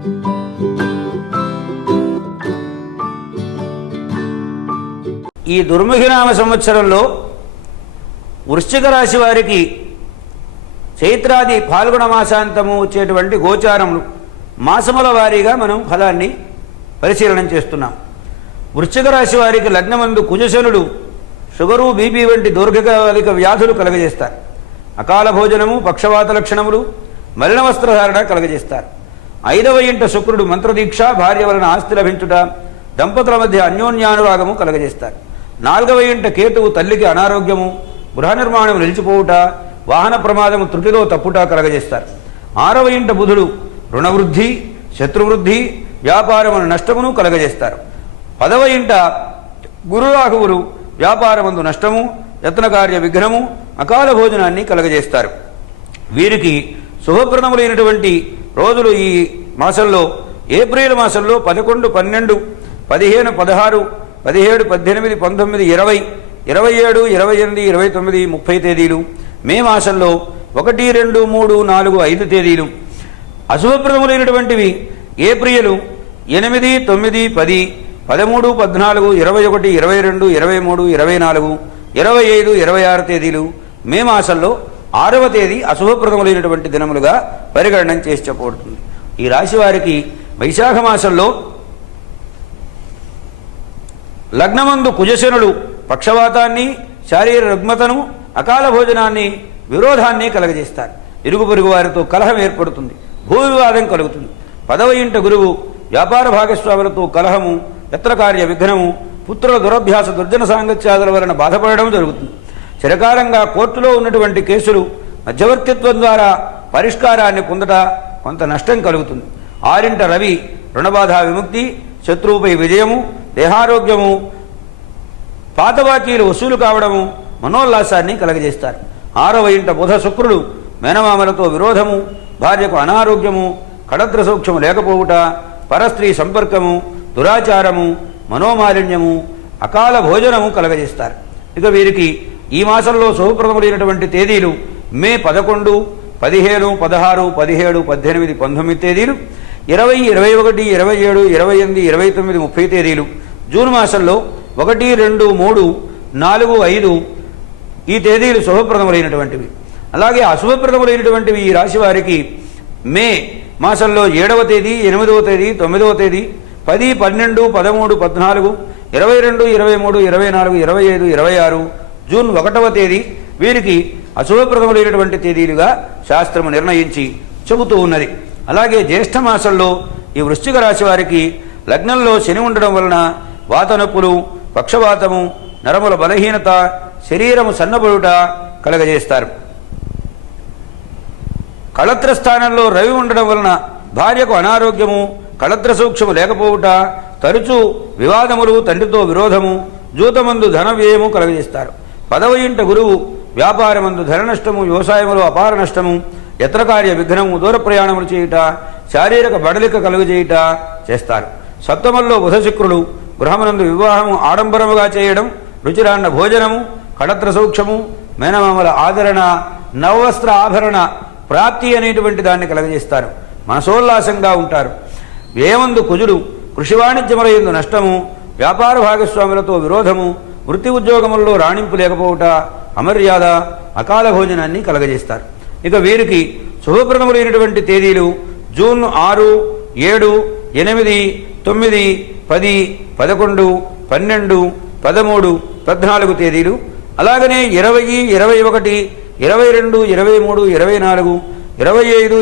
ఈ దుర్ముఖినామ సంవత్సరంలో వృశ్చిక రాశి వారికి చైత్రాది పాల్గొన మాసాంతము వచ్చేటువంటి గోచారములు మాసముల వారీగా మనం ఫలాన్ని పరిశీలన చేస్తున్నాం. వృశ్చిక రాశి వారికి లగ్నమందు కుజశనుడు షుగరు, బీపీ వంటి దీర్ఘకాలిక వ్యాధులు కలగజేస్తారు. అకాల భోజనము, పక్షవాత లక్షణములు, మలిన వస్త్రధారణ కలగజేస్తారు. 5వ ఇంట శుక్రుడు మంత్రదీక్ష, భార్య వలన ఆస్తి లభించుట, దంపతుల మధ్య అన్యోన్యానురాగము కలగజేస్తారు. 4వ ఇంట కేతువు తల్లికి అనారోగ్యము, గృహ నిర్మాణం నిలిచిపోవుట, వాహన ప్రమాదము త్రుటిలో తప్పుట కలగజేస్తారు. 6వ ఇంట బుధుడు రుణవృద్ధి, శత్రువృద్ధి, వ్యాపారమును నష్టమును కలగజేస్తారు. 10వ ఇంట గురురాహువులు వ్యాపారమందు నష్టము, యత్నకార్య విఘ్నము, అకాల భోజనాన్ని కలగజేస్తారు. వీరికి శుభప్రదములైనటువంటి రోజులు ఈ మాసంలో ఏప్రిల్ మాసంలో 11, 12, 15, 16, 17, 18, 19, 20, 27, 28, 29, 30 తేదీలు. మే మాసంలో 1, 2, 3, 4, 5 తేదీలు. అశుభప్రదములైనటువంటివి ఏప్రిల్ 8, 9, 10, 13, 14, 21, 22, 23, 24, 25, 26 తేదీలు. మే మాసంలో 6వ తేదీ అశుభప్రదములైనటువంటి దినములుగా పరిగణన చేసి చెప్పబడుతుంది. ఈ రాశి వారికి వైశాఖ మాసంలో లగ్నమందు కుజశనుడు పక్షవాతాన్ని, శారీర రుగ్మతను, అకాల భోజనాన్ని, విరోధాన్ని కలగజేస్తారు. ఇరుగు పొరుగు వారితో కలహం ఏర్పడుతుంది, భూ వివాదం కలుగుతుంది. 10వ ఇంట గురువు వ్యాపార భాగస్వాములతో కలహము, యత్నకార్య విఘ్నము, పుత్రుల దురభ్యాస, దుర్జన సాంగత్యాదుల వలన బాధపడడం జరుగుతుంది. చిరకాలంగా కోర్టులో ఉన్నటువంటి కేసులు మధ్యవర్తిత్వం ద్వారా పరిష్కారాన్ని పొందట కొంత నష్టం కలుగుతుంది. 6వ రవి రుణబాధ విముక్తి, శత్రువుపై విజయము, దేహారోగ్యము, పాతబాకీలు వసూలు కావడము, మనోల్లాసాన్ని కలగజేస్తారు. 6వ ఇంట బుధ శుక్రుడు మేనమామలతో విరోధము, భార్యకు అనారోగ్యము, కళత్ర సూక్ష్మము లేకపోవుట, పరస్త్రీ సంపర్కము, దురాచారము, మనోమాలిన్యము, అకాల భోజనము కలగజేస్తారు. ఇక వీరికి ఈ మాసంలో శుభప్రదములైనటువంటి తేదీలు మే 11, 15, 16, 17, 18, 19 తేదీలు, 20, 21, 27, 28, 29, 30 తేదీలు. జూన్ మాసంలో 1, 2, 3, 4, 5 ఈ తేదీలు శుభప్రదములైనటువంటివి. అలాగే అశుభప్రదములైనటువంటివి ఈ రాశి వారికి మే మాసంలో 7వ తేదీ, 8వ తేదీ, 9వ తేదీ, 10, 12, 13, 14, 22, 23, 24, 25, 26, జూన్ 1వ తేదీ వీరికి అశుభప్రదములైనటువంటి తేదీలుగా శాస్త్రము నిర్ణయించి చెబుతూ ఉన్నది. అలాగే జ్యేష్ఠ మాసంలో ఈ వృశ్చిక రాశి వారికి లగ్నంలో శని ఉండడం వలన వాత నొప్పులు, పక్షవాతము, నరముల బలహీనత, శరీరము సన్నబడుట కలగజేస్తారు. కళత్ర స్థానంలో రవి ఉండడం వలన భార్యకు అనారోగ్యము, కళత్ర సూక్ష్మము లేకపోవుట, తరచూ వివాదములు, తండ్రితో విరోధము, జూతమందు ధన వ్యయము కలగజేస్తారు. 10వ ఇంట గురువు వ్యాపారమందు ధన నష్టము, వ్యవసాయములో అపార నష్టము, యత్నకార్య విఘ్నము, దూర ప్రయాణములు చేయుట, శారీరక బడలిక కలుగజేయుట చేస్తారు. సప్తమంలో బుధ శుక్రుడు గృహమునందు వివాహము ఆడంబరముగా చేయడం, రుచిరాన్న భోజనము, కళత్ర సూక్ష్మము, మేనమామల ఆదరణ, నవవస్త్ర ఆభరణ ప్రాప్తి అనేటువంటి దాన్ని కలగజేస్తారు. మనసోల్లాసంగా ఉంటారు. వ్యయమందు కుజుడు కృషి వాణిజ్యముల యందు నష్టము, వ్యాపార భాగస్వాములతో విరోధము, వృత్తి ఉద్యోగముల్లో రాణింపు లేకపోవుట, అమర్యాద, అకాల భోజనాన్ని కలగజేస్తారు. ఇక వీరికి శుభప్రదములైనటువంటి తేదీలు జూన్ 6, 7, 8, 9, 10, 11, 12, 13, 14 తేదీలు. అలాగనే 20, 21, 22, 23, 24, 25, 26,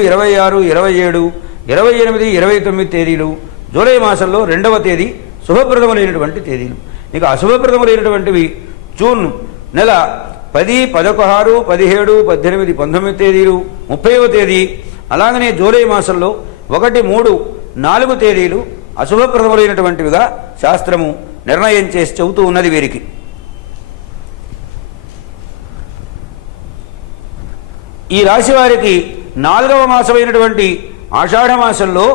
27, 28, 29 తేదీలు. జూలై మాసంలో 2వ తేదీ శుభప్రదములైనటువంటి తేదీలు. ఇక అశుభప్రదములైనటువంటివి జూన్ నెల 10, 16, 17, 18, 19 తేదీలు, 30వ తేదీ. అలాగనే జూలై మాసంలో 1, 3, 4 తేదీలు అశుభప్రదములైనటువంటివిగా శాస్త్రము నిర్ణయం చేసి చెబుతూ ఉన్నది వీరికి. ఈ రాశి వారికి 4వ మాసమైనటువంటి ఆషాఢ మాసంలో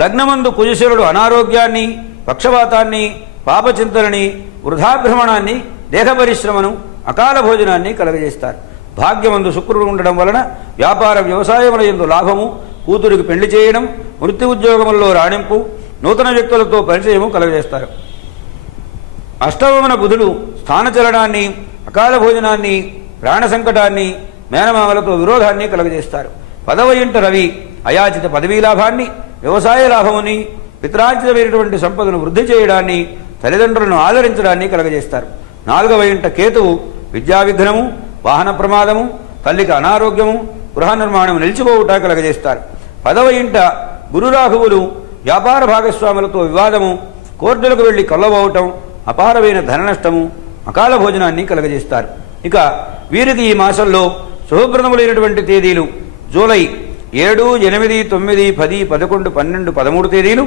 లగ్నమందు కుజశనుడు అనారోగ్యాన్ని, పక్షవాతాన్ని, పాపచింతనని, వృధాభ్రమణాన్ని, దేహ పరిశ్రమను, అకాల భోజనాన్ని కలగజేస్తారు. భాగ్యమందు శుక్రుడు ఉండడం వలన వ్యాపార వ్యవసాయముల యందు లాభము, కూతురికి పెళ్లి చేయడం, వృత్తి ఉద్యోగముల్లో రాణింపు, నూతన వ్యక్తులతో పరిచయము కలుగజేస్తారు. అష్టమమున బుధుడు స్థానచలనాన్ని, అకాల భోజనాన్ని, ప్రాణ సంకటాన్ని, మేనమామలతో విరోధాన్ని కలుగజేస్తారు. 10వ ఇంట రవి అయాచిత పదవీ లాభాన్ని, వ్యవసాయ లాభముని, పిత్రార్జితమైనటువంటి సంపదను వృద్ధి చేయడాన్ని, తల్లిదండ్రులను ఆదరించడాన్ని కలుగజేస్తారు. 4వ ఇంట కేతువు విద్యా విఘ్నము, వాహన ప్రమాదము, తల్లికి అనారోగ్యము, గృహ నిర్మాణం నిలిచిపోవుట కలుగజేస్తారు. 10వ ఇంట గురురాహువులు వ్యాపార భాగస్వాములతో వివాదము, కోర్టులకు వెళ్లి కొల్లబోవటం, అపారమైన ధన నష్టము, అకాల భోజనాన్ని కలుగజేస్తారు. ఇక వీరికి ఈ మాసంలో శుభప్రదములైనటువంటి తేదీలు జూలై 7, 8, 9, 10, 11, 12, 13 తేదీలు,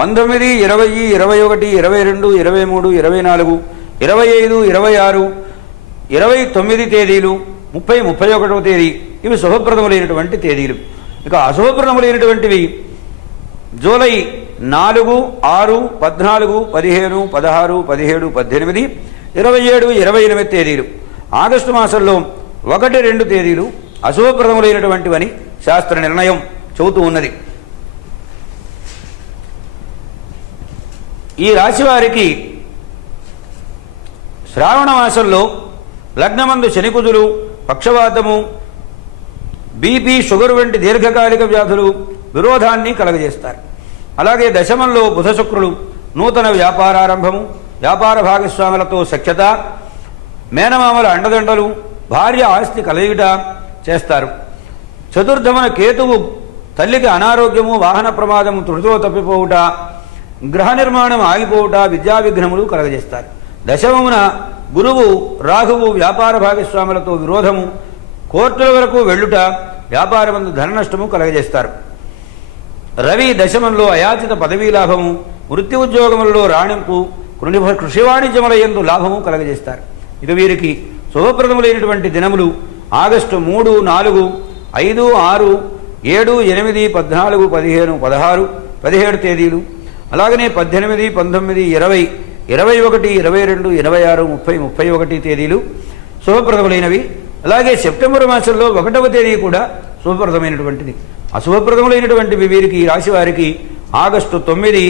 19, 20, 21, 22, 23, 24, 25, 26, 29 తేదీలు, 30, 31వ తేదీ ఇవి శుభప్రదములైనటువంటి తేదీలు. ఇక అశుభప్రదములైనటువంటివి జూలై 4, 6, 14, 15, 16, 17, 18, 27, 28 తేదీలు. ఆగస్టు మాసంలో 1, 2 తేదీలు అశుభప్రదములైనటువంటివని శాస్త్ర నిర్ణయం చెబుతూ ఉన్నది. ఈ రాశి వారికి శ్రావణ మాసంలో లగ్నమందు శనికుజులు, పక్షవాతము, బీపీ, షుగర్ వంటి దీర్ఘకాలిక వ్యాధులు విరోధాన్ని కలగజేస్తారు. అలాగే దశమంలో బుధ శుక్రులు నూతన వ్యాపారారంభము, వ్యాపార భాగస్వాములతో సఖ్యత, మేనమామల అండదండలు, భార్య ఆస్తి కలయిట చేస్తారు. చతుర్థమున కేతువు తల్లికి అనారోగ్యము, వాహన ప్రమాదము, త్రుటితో తప్పిపోవుట, గృహ నిర్మాణం ఆగిపోవుట, విద్యా విఘ్నములు కలగజేస్తారు. దశమమున గురువు రాహువు వ్యాపార భాగస్వాములతో విరోధము, కోర్టుల వరకు వెళ్ళుట, వ్యాపారమందు ధన నష్టము కలగజేస్తారు. రవి దశమంలో అయాచిత పదవీ లాభము, వృత్తి ఉద్యోగములలో రాణింపు, కృషి వాణిజ్యముల యందు లాభము కలగజేస్తారు. ఇక వీరికి శుభప్రదములైనటువంటి దినములు ఆగస్టు 3, 4, 5, 6, 7, 8, 14, 15, 16, 17 తేదీలు. అలాగనే 18, 19, 20, 21, 22, 26, 30, 31 తేదీలు శుభప్రదములైనవి. అలాగే సెప్టెంబర్ మాసంలో 1వ తేదీ కూడా శుభప్రదమైనటువంటిది. అశుభప్రదములైనటువంటివి వీరికి ఈ రాశి వారికి ఆగస్టు 9,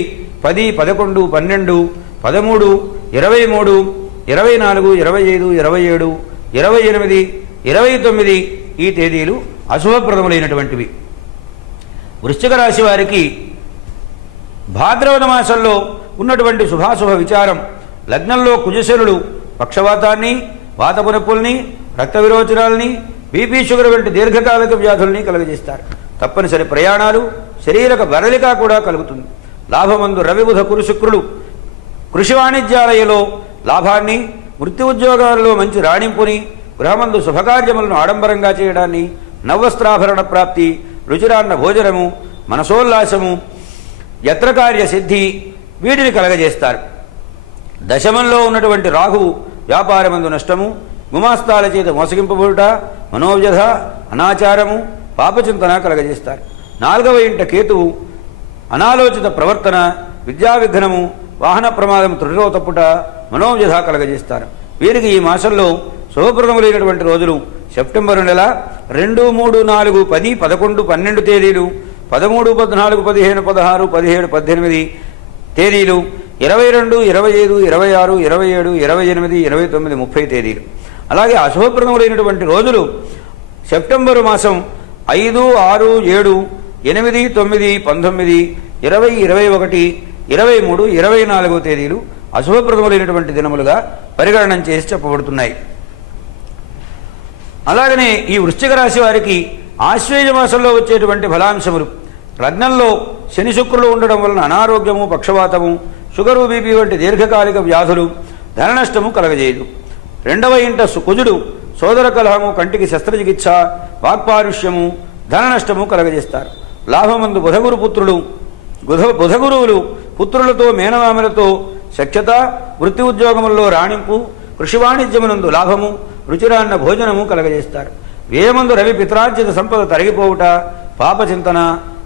10, 11, 12, 13, 23, 24, 25, 27, 28, 29 ఈ తేదీలు అశుభప్రదములైనటువంటివి. వృశ్చిక రాశి వారికి భాద్రపద మాసంలో ఉన్నటువంటి శుభాశుభ విచారం లగ్నంలో కుజశనుడు పక్షవాతాన్ని, వాతపు నొప్పుల్ని, రక్త విరోచనాల్ని, బీపీ, షుగర్ వంటి దీర్ఘకాలిక వ్యాధుల్ని కలుగజేస్తారు. తప్పనిసరి ప్రయాణాలు, శరీరక బరలిక కూడా కలుగుతుంది. లాభమందు రవి, బుధ, కురు, శుక్రులు కృషి వాణిజ్యాలయలో లాభాన్ని, వృత్తి ఉద్యోగాలలో మంచి రాణింపుని, గృహమందు శుభకార్యములను ఆడంబరంగా చేయడాన్ని, నవవస్త్రాభరణ ప్రాప్తి, రుచిరాన్న భోజనము, మనసోల్లాసము, యత్రకార్య సిద్ధి వీటిని కలగజేస్తారు. దశమంలో ఉన్నటువంటి రాహువు వ్యాపారమందు నష్టము, గుమాస్తాల చేత మోసగింపబడుట, మనోవ్యధ, అనాచారము, పాపచింతన కలగజేస్తారు. 4వ ఇంట కేతువు అనాలోచిత ప్రవర్తన, విద్యా విఘ్నము, వాహన ప్రమాదం, త్రుటిలో తప్పుట, మనోవ్యధ కలగజేస్తారు. వీరికి ఈ మాసంలో శుభప్రదములైనటువంటి రోజులు సెప్టెంబరు నెల 2, 3, 4, 10, 11, 12 తేదీలు, 13, 14, 15, 16, 17, 18 తేదీలు, 22, 25, 26, 27, 28, 29, 30 తేదీలు. అలాగే అశుభప్రదములైనటువంటి రోజులు సెప్టెంబరు మాసం 5, 6, 7, 8, 9, 19, 20, 21, 23, 24 తేదీలు అశుభప్రదములైనటువంటి దినములుగా పరిగణన చేసి చెప్పబడుతున్నాయి. అలాగనే ఈ వృశ్చిక రాశి వారికి ఆశ్వేజ మాసంలో వచ్చేటువంటి ఫలాంశములు లగ్నంలో శని శుక్రులు ఉండడం వలన అనారోగ్యము, పక్షవాతము, షుగరు, బీపీ వంటి దీర్ఘకాలిక వ్యాధులు, ధన నష్టము కలగజేయదు. 2వ ఇంట కుజుడు సోదర కలహము, కంటికి శస్త్రచికిత్స, వాక్పారుష్యము, ధన నష్టము కలగజేస్తారు. లాభమందు బుధగురు పుత్రులు బుధగురువులు పుత్రులతో, మేనమామలతో సఖ్యత, వృత్తి ఉద్యోగములలో రాణింపు, కృషి వాణిజ్యమునందు లాభము, రుచిరాన్న భోజనము కలగజేస్తారు. వ్యయమందు రవి పిత్రార్జిత సంపద తరిగిపోవుట, పాపచింతన,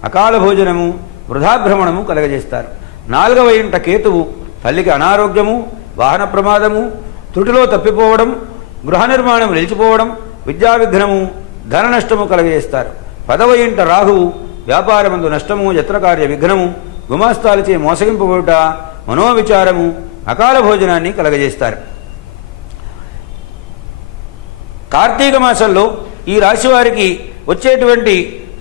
అకాల భోజనము, వృధాభ్రమణము కలగజేస్తారు. 4వ ఇంట కేతువు తల్లికి అనారోగ్యము, వాహన ప్రమాదము, త్రుటిలో తప్పిపోవడం, గృహ నిర్మాణం నిలిచిపోవడం, విద్యా విఘ్నము, ధన నష్టము కలగజేస్తారు. 10వ ఇంట రాహువు వ్యాపారమందు నష్టము, యత్నకార్య విఘ్నము, గుమాస్తాలచే మోసగింపబడుట, మనోవిచారము, అకాల భోజనాన్ని కలగజేస్తారు. కార్తీక మాసంలో ఈ రాశి వారికి వచ్చేటువంటి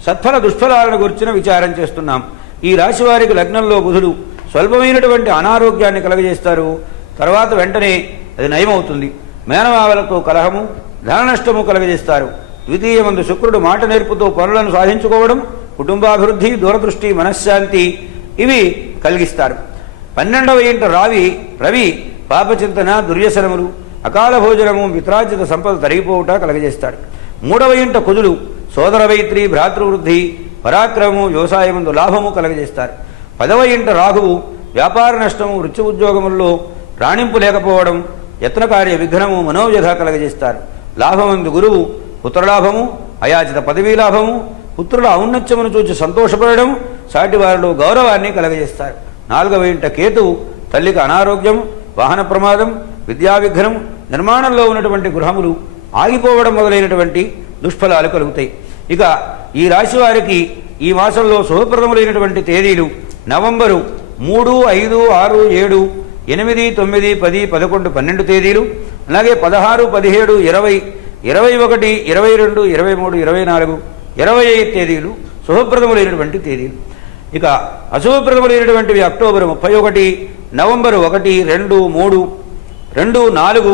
సత్ఫల దుష్ఫలాలను గురించిన విచారం చేస్తున్నాం. ఈ రాశి వారికి లగ్నంలో బుధుడు స్వల్పమైనటువంటి అనారోగ్యాన్ని కలగజేస్తారు. తర్వాత వెంటనే అది నయమవుతుంది. మేనమావలతో కలహము, ధన నష్టము కలగజేస్తారు. ద్వితీయమందు శుక్రుడు మాట నేర్పుతో పనులను సాధించుకోవడం, కుటుంబాభివృద్ధి, దూరదృష్టి, మనశ్శాంతి ఇవి కలిగిస్తారు. 12వ ఇంట రవి పాపచింతన, దుర్వ్యసనములు, అకాల భోజనము, మిత్రార్జిత సంపద తరిగిపోవుట కలగజేస్తాడు. 3వ ఇంట కుజుడు సోదర వైత్రి, భ్రాతృవృద్ధి, పరాక్రమము, వ్యవసాయమందు లాభము కలగజేస్తారు. 10వ ఇంట రాహువు వ్యాపార నష్టము, వృత్తి ఉద్యోగముల్లో రాణింపు లేకపోవడం, యత్నకార్య విఘ్నము, మనోవ్యధ కలగజేస్తారు. లాభమందు గురువు పుత్రలాభము, అయాచిత పదవీ లాభము, పుత్రుల ఔన్నత్యమును చూచి సంతోషపడడం, సాటివారిలో గౌరవాన్ని కలగజేస్తారు. 4వ ఇంట కేతువు తల్లికి అనారోగ్యం, వాహన ప్రమాదం, విద్యా విఘ్నం, నిర్మాణంలో ఉన్నటువంటి గృహములు ఆగిపోవడం మొదలైనటువంటి దుష్ఫలాలు కలుగుతాయి. ఇక ఈ రాశి వారికి ఈ మాసంలో శుభప్రదములైనటువంటి తేదీలు నవంబరు 3, 5, 6, 7, 8, 9, 10, 11, 12 తేదీలు, అలాగే 16, 17, 20, 21, 22, 23, 24, 25 తేదీలు శుభప్రదములైనటువంటి తేదీలు. ఇక అశుభప్రదములైనటువంటివి అక్టోబర్ 31, నవంబర్ 1, 2, 3, 2, 4,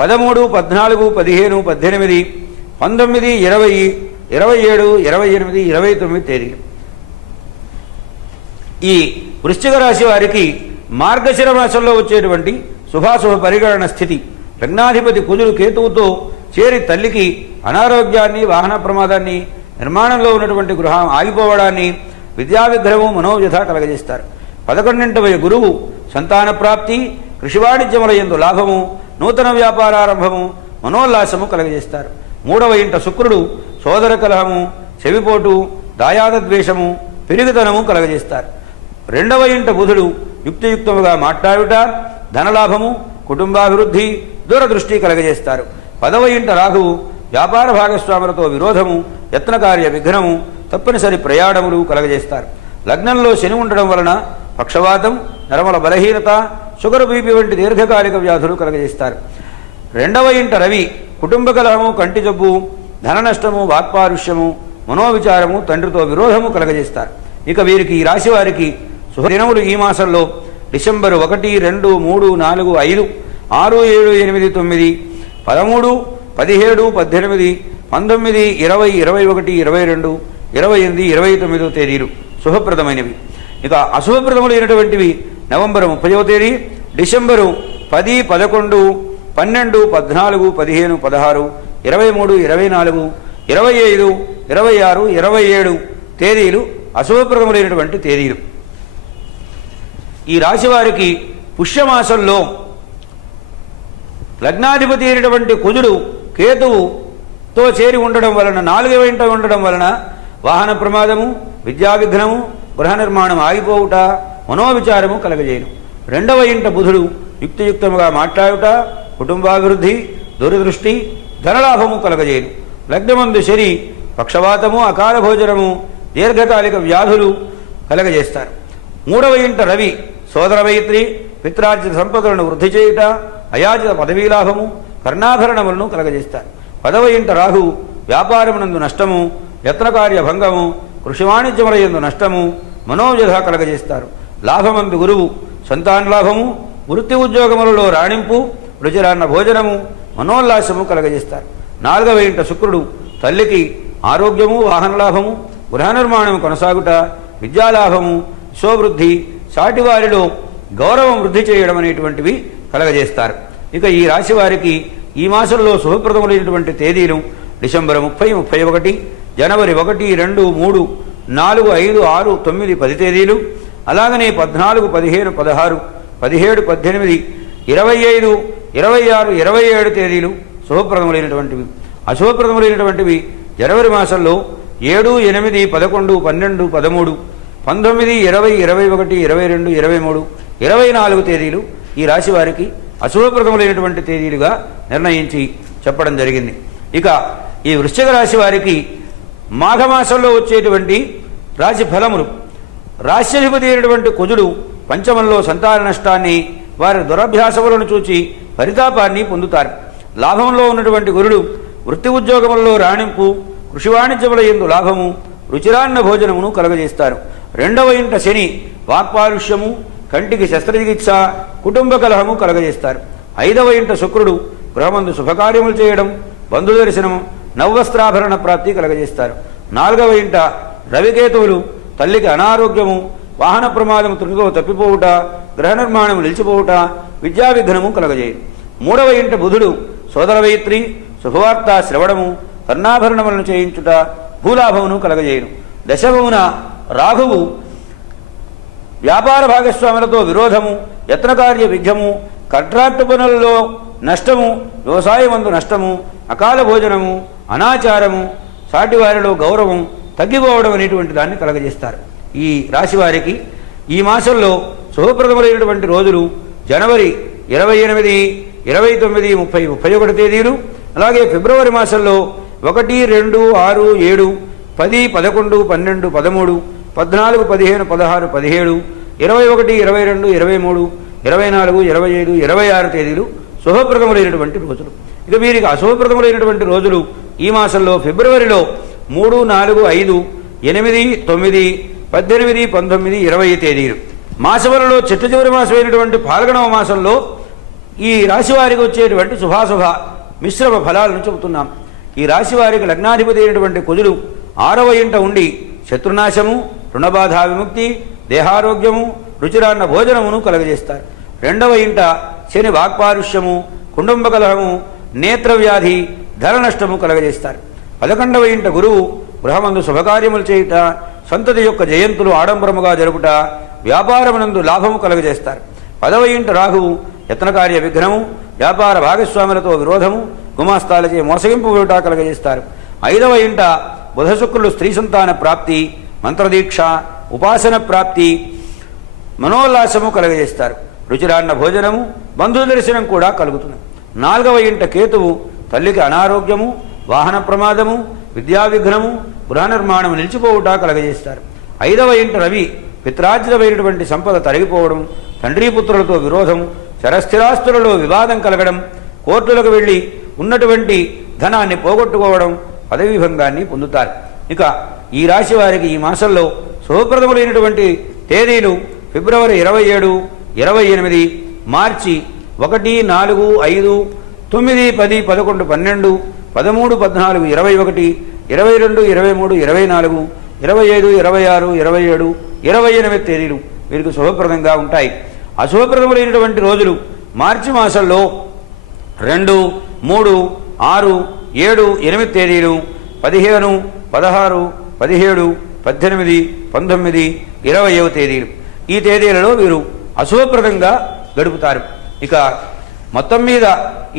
13, 14, 15, 18, 19, 20, 27, 28, 29 తేదీలు. ఈ వృశ్చిక రాశి వారికి మార్గశిర మాసంలో వచ్చేటువంటి శుభాశుభ పరిగణన స్థితి లగ్నాధిపతి కుజుడు కేతువుతో చేరి తల్లికి అనారోగ్యాన్ని, వాహన ప్రమాదాన్ని, నిర్మాణంలో ఉన్నటువంటి గృహం ఆగిపోవడాన్ని, విద్యా విగ్రహము, మనోవ్యధ కలగజేస్తారు. 11వ గురువు సంతాన ప్రాప్తి, కృషి వాణిజ్యముల యందు లాభము, నూతన వ్యాపారారంభము, మనోల్లాసము కలగజేస్తారు. 3వ ఇంట శుక్రుడు సోదర కలహము, చెవిపోటు, దాయాద ద్వేషము, పెరుగుదనము కలగజేస్తారు. 2వ ఇంట బుధుడు యుక్తియుక్తముగా మాట్లాడుట, ధనలాభము, కుటుంబాభివృద్ధి, దూరదృష్టి కలగజేస్తారు. 10వ ఇంట రాహువు వ్యాపార భాగస్వాములతో విరోధము, యత్నకార్య విఘ్నము, తప్పనిసరి ప్రయాణములు కలగజేస్తారు. లగ్నంలో శని ఉండడం వలన పక్షవాతం, నరముల బలహీనత, షుగర్, బీపీ వంటి దీర్ఘకాలిక వ్యాధులు కలగజేస్తారు. 2వ ఇంట రవి కుటుంబ కలహము, కంటి జబ్బు, ధన నష్టము, వాక్పారుష్యము, మనోవిచారము, తండ్రితో విరోధము కలగజేస్తారు. ఇక వీరికి ఈ రాశి వారికి శుభదినములు ఈ మాసంలో డిసెంబరు 1, 2, 3, 4, 5, 6, 7, 8, 9, 13, 17, 18, 19, 20, 21, 22, 28, 29 తేదీలు శుభప్రదమైనవి. ఇక అశుభప్రదములైనటువంటివి నవంబరు 30వ తేదీ, డిసెంబరు 10, 11, 12, 14, 15, 16, 23, 24, 25, 26, 27 తేదీలు అశుభప్రదములైనటువంటి తేదీలు. ఈ రాశి వారికి పుష్యమాసంలో లగ్నాధిపతి అయినటువంటి కుజుడు కేతువుతో చేరి ఉండడం వలన, 4వ ఇంట ఉండడం వలన వాహన ప్రమాదము, విద్యా విఘ్నము, గృహ నిర్మాణం ఆగిపోవుట, మనోవిచారము కలగజేయను. 2వ ఇంట బుధుడు యుక్తియుక్తముగా మాట్లాడుట, కుటుంబాభివృద్ధి, దూరదృష్టి, ధనలాభము కలగజేయను. లగ్నమందు శని పక్షవాతము, అకాల భోజనము, దీర్ఘకాలిక వ్యాధులు కలగజేస్తారు. 3వ ఇంట రవి సోదర మైత్రి, పిత్రార్జిత సంపదలను వృద్ధి చేయుట, అయాచిత పదవీలాభము, కర్ణాభరణములను కలగజేస్తారు. 10వ ఇంట రాహు వ్యాపారమునందు నష్టము, యత్నకార్య భంగము, కృషి వాణిజ్యముల యందు నష్టము, మనోవ్యధ కలగజేస్తారు. లాభమందు గురువు సంతానలాభము, వృత్తి ఉద్యోగములలో రాణింపు, రుచిరాన్న భోజనము, మనోల్లాసము కలగజేస్తారు. 4వ ఇంట శుక్రుడు తల్లికి ఆరోగ్యము, వాహనలాభము, గృహ నిర్మాణము కొనసాగుట, విద్యాలాభము, యశోవృద్ధి, సాటివారిలో గౌరవం వృద్ధి చేయడం అనేటువంటివి కలగజేస్తారు. ఇక ఈ రాశి వారికి ఈ మాసంలో శుభప్రదములైనటువంటి తేదీలు డిసెంబర్ 30, 31, జనవరి 1, 2, 3, 4, 5, 6, 9, 10 తేదీలు, అలాగనే 14, 15, 16, 17, 18, 25, 26, 27 తేదీలు శుభప్రదములైనటువంటివి. అశుభప్రదములైనటువంటివి జనవరి మాసంలో 7, 8, 11, 12, 13, 19, 20, 21, 22, 23, 24 తేదీలు ఈ రాశి వారికి అశుభప్రదములైనటువంటి తేదీలుగా నిర్ణయించి చెప్పడం జరిగింది. ఇక ఈ వృశ్చిక రాశి వారికి మాఘమాసంలో వచ్చేటువంటి రాశి ఫలములు. రాశ్యాధిపతి అయినటువంటి కుజుడు పంచమంలో సంతాన నష్టాన్ని, వారి దురభ్యాసములను చూచి పరితాపాన్ని పొందుతారు. లాభంలో ఉన్నటువంటి గురుడు వృత్తి ఉద్యోగములలో రాణింపు, కృషి వాణిజ్యముల యందు లాభము, రుచిరాన్న భోజనమును కలగజేస్తారు. రెండవ ఇంట శని వాక్పాలుష్యము, కంటికి శస్త్రచికిత్స, కుటుంబ కలహము కలగజేస్తారు. ఐదవ ఇంట శుక్రుడు గృహమందు శుభకార్యములు చేయడం, బంధు దర్శనము, నవవస్త్రాభరణ ప్రాప్తి కలగజేస్తారు. నాలుగవ ఇంట రవికేతువులు తల్లికి అనారోగ్యము, వాహన ప్రమాదము త్రుటిలో తప్పిపోవుట, గృహ నిర్మాణము నిలిచిపోవుట, విద్యా విఘ్నము కలగజేయు. మూడవ ఇంట బుధుడు సోదరవైత్రి, శుభవార్త శ్రవణము, కర్ణాభరణములను చేయించుట, భూలాభమును కలగజేయును. దశమమున రాహువు వ్యాపార భాగస్వాములతో విరోధము, యత్నకార్య విఘ్నము, కాంట్రాక్టు పనులలో నష్టము, వ్యవసాయమందు నష్టము, అకాల భోజనము, అనాచారము, సాటివారిలో గౌరవం తగ్గిపోవడం అనేటువంటి దాన్ని కలగజేస్తారు. ఈ రాశి వారికి ఈ మాసంలో శుభప్రదములైనటువంటి రోజులు జనవరి 28, 29, 30, 31 తేదీలు. అలాగే ఫిబ్రవరి మాసంలో 1, 2, 6, 7, 10, 11, 12, 13, 14, 15, 16, 17, 21, 22, 23, 24, 25, 26 తేదీలు శుభప్రదములైనటువంటి రోజులు. ఇక వీరికి అశుభప్రదములైనటువంటి రోజులు ఈ మాసంలో ఫిబ్రవరిలో 3, 4, 5, 8, 9, 18, 19, 20 తేదీలు. మాసములలో చిట్ట చివరి మాసమైనటువంటి ఫాల్గుణవ మాసంలో ఈ రాశివారికి వచ్చేటువంటి శుభాశుభ మిశ్రమ ఫలాలను చెబుతున్నాం. ఈ రాశివారికి లగ్నాధిపతి అయినటువంటి కుజుడు 6వ ఇంట ఉండి శత్రునాశము, రుణబాధా విముక్తి, దేహారోగ్యము, రుచిరాన్న భోజనమును కలగజేస్తారు. 2వ ఇంట శని వాక్పారుష్యము, కుటుంబ కలహము, నేత్రవ్యాధి, ధన నష్టము కలగజేస్తారు. 11వ ఇంట గురువు గృహమందు శుభకార్యములు చేయుట, సంతతి యొక్క జయంతులు ఆడంబరముగా జరుపుట, వ్యాపారమునందు లాభము కలగజేస్తారు. 10వ ఇంట రాహువు యత్నకార్య విఘ్నము, వ్యాపార భాగస్వాములతో విరోధము, గుమాస్తాలచే మోసగింపు వేట కలగజేస్తారు. 5వ ఇంట బుధ శుక్రులు స్త్రీ సంతాన ప్రాప్తి, మంత్రదీక్ష, ఉపాసన ప్రాప్తి, మనోల్లాసము కలగజేస్తారు. రుచిరాన్న భోజనము, బంధు దర్శనం కూడా కలుగుతుంది. 4వ ఇంట కేతువు తల్లికి అనారోగ్యము, వాహన ప్రమాదము, విద్యా విఘ్నము, గృహ నిర్మాణము నిలిచిపోవుట కలగజేస్తారు. 5వ ఇంట రవి పిత్రార్జితమైనటువంటి సంపద తరిగిపోవడం, తండ్రి పుత్రులతో విరోధం, చరస్థిరాస్తులలో వివాదం కలగడం, కోర్టులకు వెళ్ళి ఉన్నటువంటి ధనాన్ని పోగొట్టుకోవడం, పదవీ భంగాన్ని పొందుతారు. ఇక ఈ రాశి వారికి ఈ మాసంలో శుభప్రదములైనటువంటి తేదీలు ఫిబ్రవరి 27, 28, మార్చి 1, 4, 5, 9, 10, 11, 12, 13, 14, 21, 22, 23, 24, 25, 26, 27, 28 తేదీలు వీరికి శుభప్రదంగా ఉంటాయి. అశుభప్రదములైనటువంటి రోజులు మార్చి మాసంలో 2, 3, 6, 7, 8 తేదీలు, 15, 16, 17, 18, 19, 20వ తేదీలు. ఈ తేదీలలో వీరు అశుభప్రదంగా గడుపుతారు. ఇక మొత్తం మీద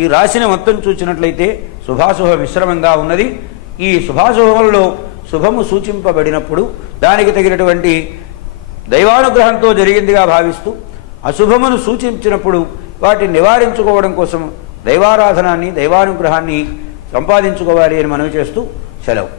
ఈ రాశిని మొత్తం చూసినట్లయితే శుభాశుభ మిశ్రమంగా ఉన్నది. ఈ శుభాశుభములలో శుభము సూచింపబడినప్పుడు దానికి తగినటువంటి దైవానుగ్రహంతో జరిగిందిగా భావిస్తూ, అశుభమును సూచించినప్పుడు వాటిని నివారించుకోవడం కోసం దైవారాధనాన్ని, దైవానుగ్రహాన్ని సంపాదించుకోవాలి అని మనవి చేస్తూ సెలవు.